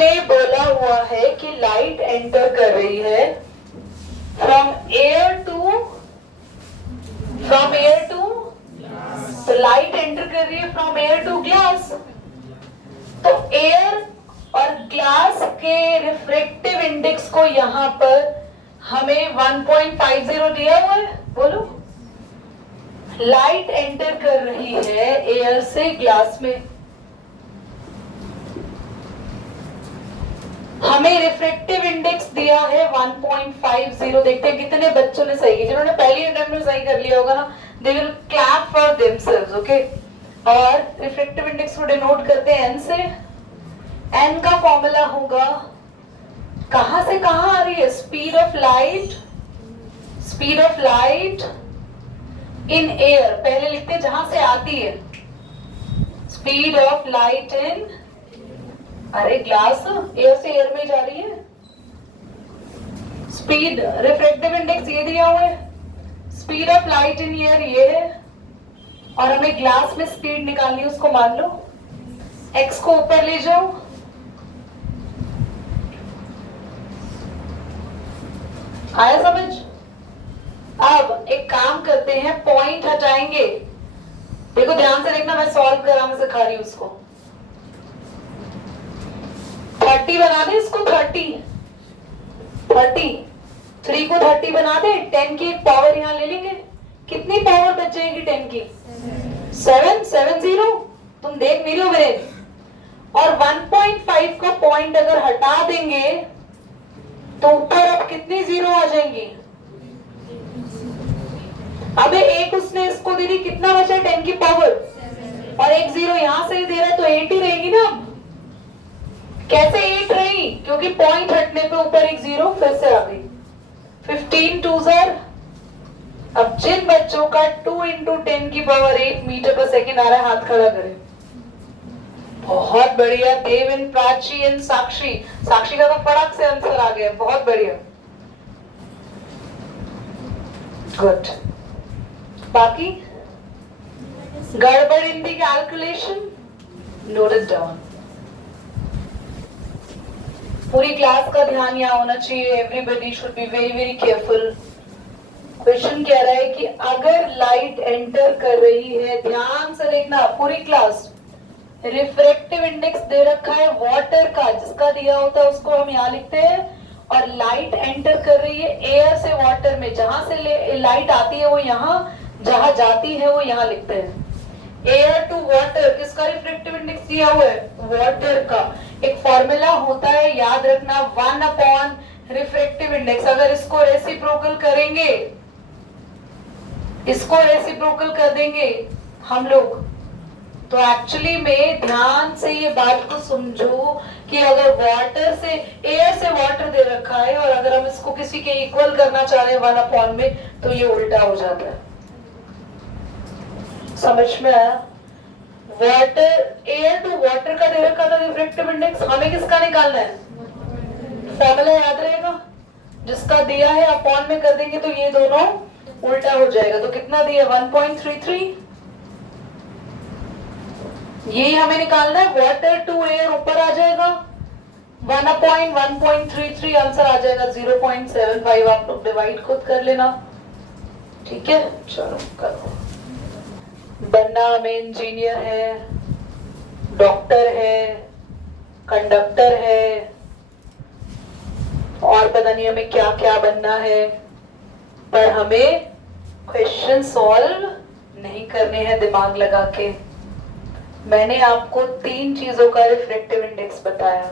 में बोला हुआ है कि लाइट एंटर कर रही है फ्रॉम एयर टू तो लाइट एंटर कर रही है फ्रॉम एयर टू ग्लास। तो एयर और ग्लास के रिफ्रैक्टिव इंडेक्स को यहां पर हमें 1.50 दिया हुआ है। बोलो, लाइट एंटर कर रही है एयर से ग्लास में, हमें रिफ्रैक्टिव इंडेक्स दिया है 1.50। देखते हैं कितने बच्चों ने सही किया। जिन्होंने पहली अटेम्प्ट में सही कर लिया होगा ना, they will clap for themselves, okay. और रिफ्रैक्टिव इंडेक्स को डिनोट करते हैं एन से। एन का फॉर्मूला होगा, कहां से कहां आ रही है, speed of light in air. पहले लिखते हैं जहां से आती है, स्पीड ऑफ लाइट इन, अरे ग्लास एयर से एयर में जा रही है। स्पीड, रिफ्रैक्टिव इंडेक्स ये दिया हुआ है, speed of light in air ये है, और हमें ग्लास में स्पीड निकालनी है, उसको मान लो। एक्स को ऊपर ले जाओ, आया समझ। अब एक काम करते हैं, पॉइंट हटाएंगे। देखो ध्यान से देखना, मैं सॉल्व करा, मैं सिखा रही हूं उसको। 30 बना दे इसको, 30 3 को 30 बना दे। 10 की एक पावर यहां ले लेंगे, कितनी पावर बच जाएगी 10 की, 770। तुम देख नहीं रही हो मेरे। और 1.5 का पॉइंट अगर हटा देंगे तो ऊपर अब कितनी जीरो आ जाएंगी। अबे एक उसने इसको दे दी, कितना बचा 10 की पावर, और एक जीरो यहां से दे रहा है, तो 8 ही रहेगी ना। अब कैसे 8 रही, क्योंकि पॉइंट हटने पे ऊपर एक जीरो फिर से आ गई। 15 2 ज़र। अब जिन बच्चों का 2 इंटू 10 की पावर 8 मीटर पर सेकेंड आ रहा है, हाथ खड़ा करें। बहुत बढ़िया देविन, प्राची एंड साक्षी। साक्षी का तो फटाक से आंसर आ गया, बहुत बढ़िया, गुड। बाकी गड़बड़ इन दी कैलकुलेशन, नोट इट डाउन। पूरी क्लास का ध्यान यहाँ होना चाहिए, everybody should be very very careful. Question कह रहा है कि अगर लाइट एंटर कर रही है, ध्यान से देखना पूरी क्लास, रिफ्रैक्टिव इंडेक्स दे रखा है वाटर का, जिसका दिया होता है उसको हम यहाँ लिखते हैं, और लाइट एंटर कर रही है एयर से वाटर में, जहां से लाइट आती है वो यहाँ, जहां जाती है वो यहाँ लिखते हैं। एयर टू वाटर, किसका रिफ्रैक्टिव इंडेक्स दिया हुआ है, वाटर का। एक फॉर्मूला होता है, याद रखना, 1 अपॉन रिफ्रैक्टिव इंडेक्स। अगर इसको रेसिप्रोकल करेंगे, इसको रेसिप्रोकल कर देंगे हम लोग, तो एक्चुअली में ध्यान से ये बात को समझो कि अगर वाटर से, एयर से वाटर दे रखा है, और अगर हम इसको किसी के इक्वल करना चाह रहे हैं 1 अपॉन में, तो ये उल्टा हो जाता है। समझ में आया। वाटर, एयर टू वाटर का दे रखा था रिफ्रैक्टिव इंडेक्स, हमें किसका निकालना है, फॉर्मूला याद रहेगा, जिसका दिया है अपॉन में कर देंगे तो ये दोनों उल्टा हो जाएगा। तो कितना दिया, 1.33, यही हमें निकालना है। वाटर टू एयर ऊपर आ जाएगा, 1.1.33 आंसर आ जाएगा 0.75। आप लोग डिवाइड खुद कर लेना, ठीक है। चलो करो। बनना हमें इंजीनियर है, डॉक्टर है, कंडक्टर है, और पता नहीं हमें क्या क्या बनना है, पर हमें क्वेश्चन सॉल्व नहीं करने हैं दिमाग लगा के। मैंने आपको 3 चीजों का रिफ्रैक्टिव इंडेक्स बताया,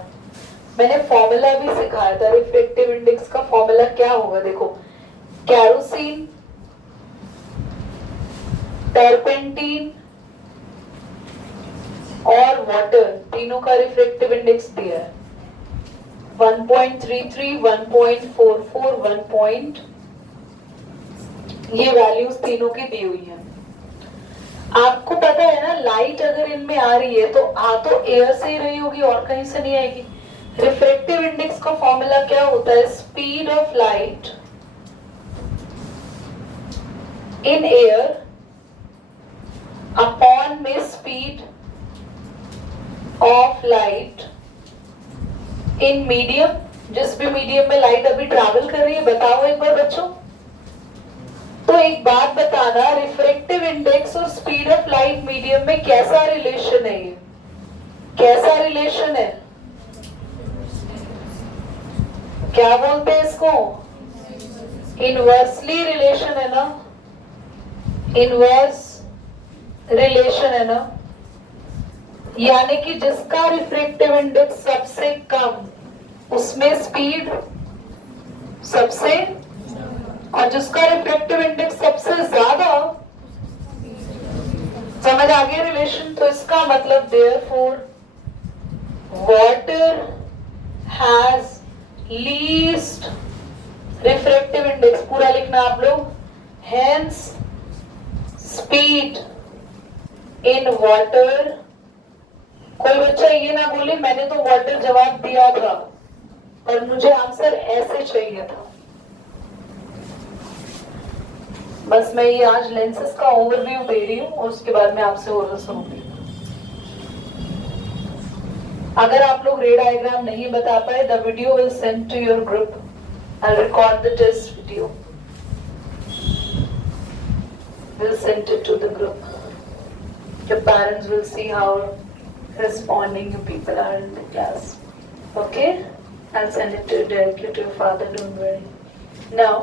मैंने फॉर्मूला भी सिखाया था। रिफ्रैक्टिव इंडेक्स का फॉर्मूला क्या होगा, देखो, कैरोसिन, टर्पेंटीन और वाटर, तीनों का रिफ्रैक्टिव इंडेक्स दिया है 1.33, 1.44, 1. ये वैल्यूज तीनों की दी हुई है। आपको पता है ना, लाइट अगर इनमें आ रही है तो आ तो एयर से ही रही होगी, और कहीं से नहीं आएगी। रिफ्रैक्टिव इंडेक्स का फॉर्मूला क्या होता है, speed of light in air upon में speed of light in medium, जिस भी मीडियम में लाइट अभी ट्रैवल कर रही है, बताओ एक बार बच्चों। तो एक बात बताना, रिफ्रैक्टिव इंडेक्स और स्पीड ऑफ लाइट मीडियम में कैसा रिलेशन है? ये कैसा रिलेशन है? क्या बोलते हैं इसको? इनवर्सली रिलेशन है ना, इनवर्स रिलेशन है ना। यानी कि जिसका रिफ्रैक्टिव इंडेक्स सबसे कम उसमें स्पीड सबसे, और जिसका रिफ्रैक्टिव इंडेक्स सबसे ज्यादा, समझ आ गया रिलेशन? तो इसका मतलब therefore water has least refractive index, पूरा लिखना आप लोग, हेंस स्पीड इन वाटर। कोई बच्चा ये ना बोले मैंने तो वाटर जवाब दिया था और मुझे आंसर ऐसे चाहिए था। बस मैं ये आज लेंसेस का ओवरव्यू दे रही हूँ और उसके बाद मैं आपसे और सुनूंगी। अगर आप लोग रे डायग्राम नहीं बता पाए, the video will send to your group, I record the test video, will send it to the group, your parents will see how responding you people are in the class. Okay, I'll send it to directly to your father, don't worry. Now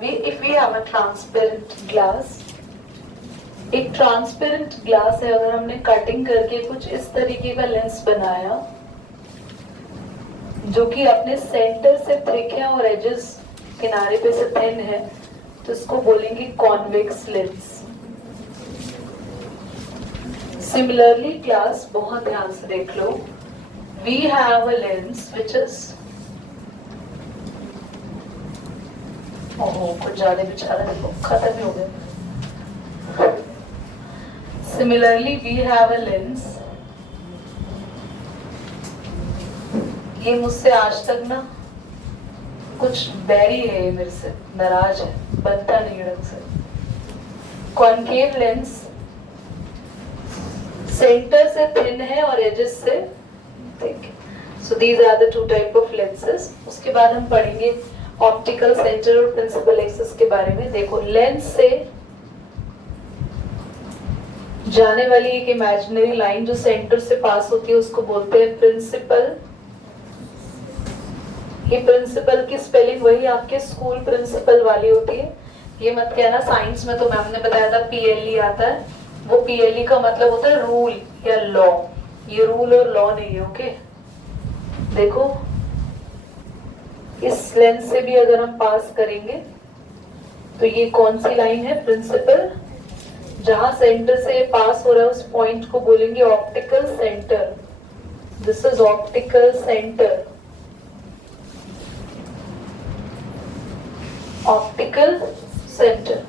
if we have a transparent glass, एक transparent glass है, अगर हमने cutting करके कुछ इस तरीके का lens बनाया जो कि अपने सेंटर से थिक है और एजेस किनारे पे से थिन है, तो इसको बोलेंगे कॉन्वेक्स लेंस। सिमिलरली क्लास, बहुत ध्यान से देख लो, we have a lens which is, ओहो कुछ ज्यादा बेचारा देखो खत्म ही हो गया। Similarly we have a lens, ये मुझसे आज तक ना कुछ बैरी है, ये मेरे से नाराज है, बनता नहीं ढंग से। कॉनकेव लेंस सेंटर से थिन है और एजेस से thick. So these are the two type of lenses. उसके बाद हम पढ़ेंगे ऑप्टिकल सेंटर और प्रिंसिपल एक्सिस के बारे में। देखो, लेंस से जाने वाली एक इमेजिनरी लाइन जो सेंटर से पास होती है उसको बोलते हैं प्रिंसिपल। ये प्रिंसिपल की स्पेलिंग वही आपके स्कूल प्रिंसिपल वाली होती है, ये मत कहना साइंस में तो मैम ने बताया था पीएलई आता है, वो पीएलई का मतलब होता है रूल या लॉ, ये रूल और लॉ नहीं है। ओके, देखो इस लेंस से भी अगर हम पास करेंगे तो ये कौन सी लाइन है? प्रिंसिपल। जहां सेंटर से पास हो रहा है उस पॉइंट को बोलेंगे optical centre. This is optical centre, optical centre.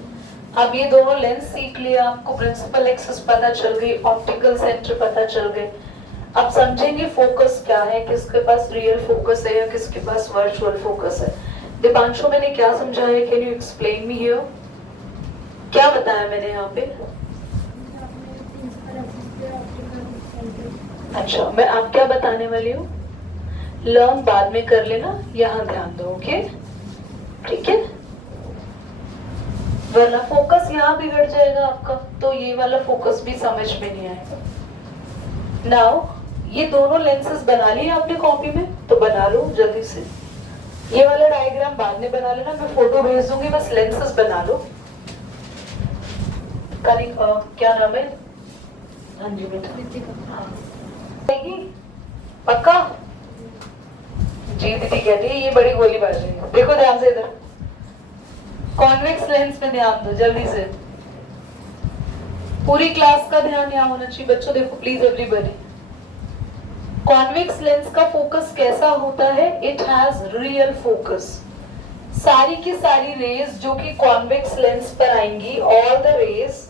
अब ये दोनों लेंस सीख लिया, आपको प्रिंसिपल एक्सिस पता चल गई, ऑप्टिकल सेंटर पता चल गए। अब समझेंगे फोकस क्या है, किसके पास रियल फोकस है या किसके पास वर्चुअल फोकस है। दीपांशु, मैंने क्या समझाया? Can you explain me here? क्या बताया मैंने यहाँ पे? अच्छा, मैं आप क्या बताने वाली हूँ लर्न बाद में कर लेना, यहाँ ध्यान दो। ओके, ठीक है, वरना फोकस यहाँ बिगड़ जाएगा आपका, तो ये वाला फोकस भी समझ में नहीं आएगा। नाउ ये दोनों लेंसेस बना लिए आपने कॉपी में, तो बना लो जल्दी से। ये वाला डायग्राम बाद में बना लेना, मैं फोटो भेज दूंगी, बस लेंसेस बना लो। क्या नाम है? हाँ जी बेटा, पक्का? जी दीदी कहती है ये बड़ी गोली बाज रही है। देखो ध्यान से इधर, कॉन्वेक्स लेंस में ध्यान दो जल्दी से, पूरी क्लास का ध्यान यहाँ होना चाहिए बच्चों। देखो प्लीज एवरीबॉडी, कॉन्वेक्स लेंस का फोकस कैसा होता है? It has real focus. सारी की सारी रेज जो कि कॉन्वेक्स लेंस पर आएंगी, all the rays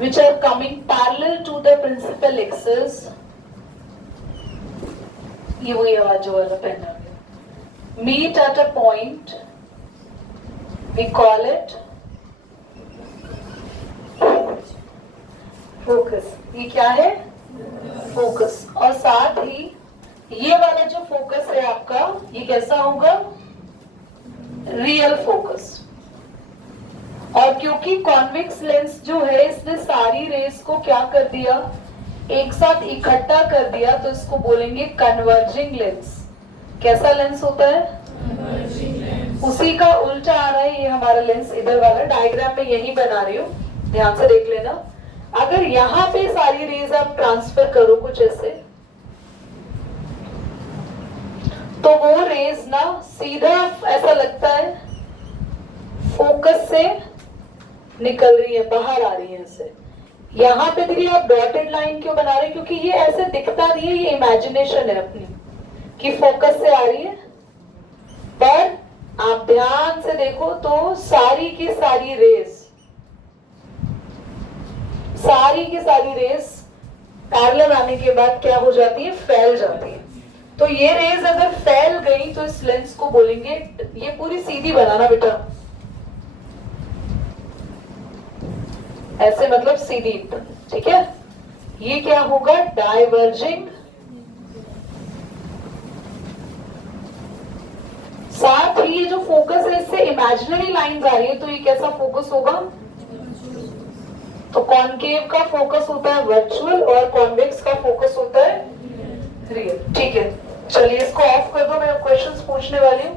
which are coming parallel to the principal axis, ये वही आवाज वाला पहना गया, meet at a point we call it focus. ये क्या है? फोकस। और साथ ही ये वाला जो फोकस है आपका, ये कैसा होगा? Real focus. और क्योंकि कॉन्वेक्स लेंस जो है इसने सारी रेस को क्या कर दिया, एक साथ इकट्ठा कर दिया, तो इसको बोलेंगे कन्वर्जिंग लेंस। कैसा लेंस होता है? उसी का उल्टा आ रहा है ये हमारा लेंस, इधर वाला डायग्राम में यही बना रही हूँ, ध्यान से देख लेना। अगर यहाँ पे सारी रेज आप ट्रांसफर करो कुछ ऐसे, तो वो रेज ना सीधा ऐसा लगता है फोकस से निकल रही है, बाहर आ रही है ऐसे। यहाँ पे देखिए आप डॉटेड लाइन क्यों बना रहे हैं? क्योंकि ये ऐसे दिखता नहीं है, ये इमेजिनेशन है अपनी कि फोकस से आ रही है। पर आप ध्यान से देखो तो सारी की सारी रेस पैरेलल आने के बाद क्या हो जाती है? फैल जाती है। तो ये रेज अगर फैल गई तो इस लेंस को बोलेंगे, ये पूरी सीधी बनाना बेटा, ऐसे मतलब सीधी, ठीक है? ये क्या होगा? डाइवर्जिंग। साथ ही ये जो फोकस है इससे इमेजिनरी लाइंस आ रही है, तो ये कैसा फोकस होगा? तो कॉनकेव का फोकस होता है वर्चुअल और कॉन्वेक्स का फोकस होता है रियल। ठीक है, चलिए इसको ऑफ कर दो, मैं क्वेश्चंस पूछने वाली हूँ।